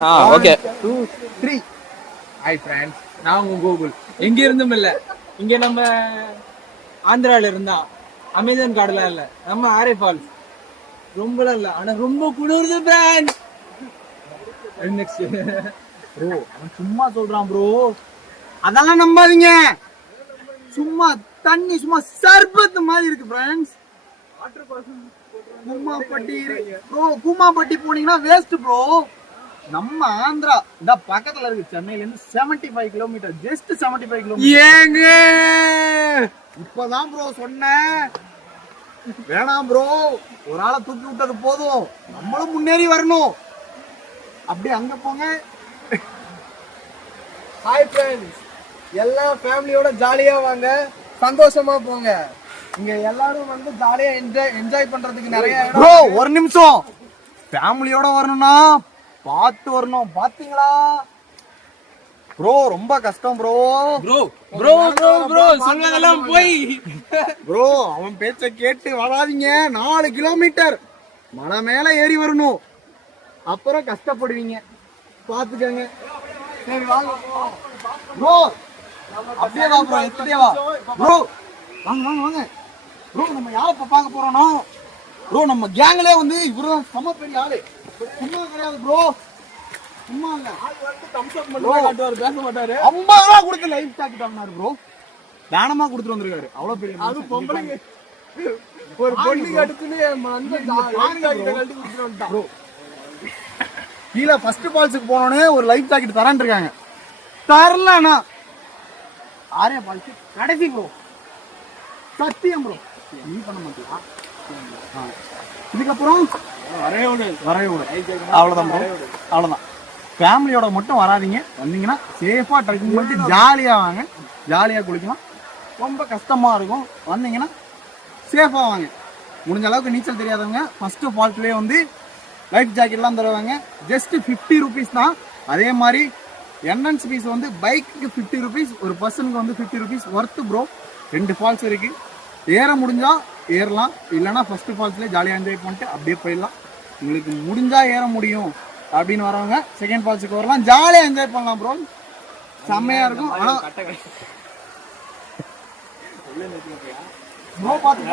Okay 2 3 hi friends, நான் உங்க Google. எங்க இருந்தும் இல்ல, இங்க நம்ம ஆந்திரால இருந்தா அமேசான் காடுலாம் இல்ல, நம்ம ஆரே ஃபால்ஸ். ரொம்பலாம் இல்ல, ஆனா ரொம்ப குளிருது ஃப்ரெண்ட்ஸ். நெக்ஸ்ட் ப்ரோ, அவன் சும்மா சொல்றான் ப்ரோ, அதெல்லாம் நம்பாதீங்க. சும்மா தண்ணி சும்மா சர்பத் மாதிரி இருக்கு ஃப்ரெண்ட்ஸ். கூமாப்பட்டி ப்ரோ, கூமாப்பட்டி போனீங்கன்னா வேஸ்ட் ப்ரோ. நம்ம ஆந்திரா இந்த பக்கத்துல இருக்கு, சென்னையில இருந்து 75 கிலோமீட்டர், ஜஸ்ட் 75 கிலோமீட்டர். ஏங்க இப்பதான் ப்ரோ சொன்னேன், வேணாம் ப்ரோ, ஒரு ஆளை தூக்கி விட்டது போதும், நம்மளும் முன்னேறி வரணும். அப்படியே அங்க போங்க. ஹாய் ஃப்ரெண்ட்ஸ், எல்லா ஃபேமிலியோட ஜாலியா வாங்க, சந்தோஷமா போங்க. இங்க எல்லாரும் வந்து ஜாலியா என்ஜாய் பண்றதுக்கு நிறைய ப்ரோ. ஒரு நிமிஷம், ஃபேமிலியோட வரணும்னா பார்த்து வரணும். பாத்தீங்களா ப்ரோ, ரொம்ப கஷ்டம் bro. Bro bro bro bro சொல்வதெல்லாம் போய் ப்ரோ, அவன் பேச்ச கேட்டு வராதீங்க. 4 கிலோமீட்டர் மலை மேல ஏறி வரணும், அப்புறம் கஷ்டப்படுவீங்க, பாத்துக்கங்க. சரி வாங்க ப்ரோ, அப்படியே வா ப்ரோ, எப்படியே வா ப்ரோ. வாங்க வாங்க வாங்க ப்ரோ. நம்ம யாரை பார்க்க போறோம்னா ப்ரோ, நம்ம கேங்ல வந்து இவருதான் செம பெரிய ஆளு. சும்மா கிடையாது ப்ரோ, சும்மா இல்ல. பேச மாட்டாரு. 50 ரூபா கொடுத்து லைஃப் ஜாக்கெட் வாங்கினாரு ப்ரோ, தானமா கொடுத்துட்டு வந்திருக்காரு. அவ்வளவு பெரிய அது பொம்பளைங்க, ஒரு பொண்ணுக்கு அடுத்துன்னு ப்ரோ. கீழே ஃபர்ஸ்ட் ஃபால்ஸுக்கு போனோடனே ஒரு லைஃப் ஜாக்கெட் தரான் இருக்காங்க. தரலண்ணா ஆரே ஃபால்ஸ் கடைசி ப்ரோ, சத்தியம் ப்ரோ. நீ பண்ண மாட்டியா? இதுக்கப்புறம் வரையோடு அவ்வளோதான் ப்ரோ, அவ்வளோதான். ஃபேமிலியோட மட்டும் வராதிங்க, வந்தீங்கன்னா சேஃபாக ட்ரெக்கிங் பண்ணிட்டு ஜாலியாக வாங்க, ஜாலியாக குளிக்கலாம். ரொம்ப கஷ்டமாக இருக்கும், வந்தீங்கன்னா சேஃபாக வாங்க. முடிஞ்ச அளவுக்கு நீச்சல் தெரியாதவங்க ஃபஸ்ட்டு ஃபால்ட்லேயே வந்து லைஃப் ஜாக்கெட்லாம் தருவாங்க. ஜஸ்ட்டு 50 ருபீஸ் தான். அதே மாதிரி என்ட்ரன்ஸ் ஃபீஸ் வந்து பைக்குக்கு 50 ருபீஸ், ஒரு பர்சனுக்கு வந்து 50 ருபீஸ் ஒர்த்து ப்ரோ. 2 ஃபால்ஸ் இருக்குது, ஏற முடிஞ்சா ஏறலாம், இல்லைன்னா ஃபர்ஸ்ட் ஃபால்ஸ்லேயே ஜாலியாக என்ஜாய் பண்ணிட்டு அப்படியே போயிடலாம். உங்களுக்கு முடிஞ்சா ஏற முடியும் அப்படின்னு வரவங்க செகண்ட் ஃபால்ஸுக்கு வரலாம், ஜாலியாக என்ஜாய் பண்ணலாம் ப்ரோ, செம்மையாக இருக்கும். ஆனால் ப்ரோ பார்த்து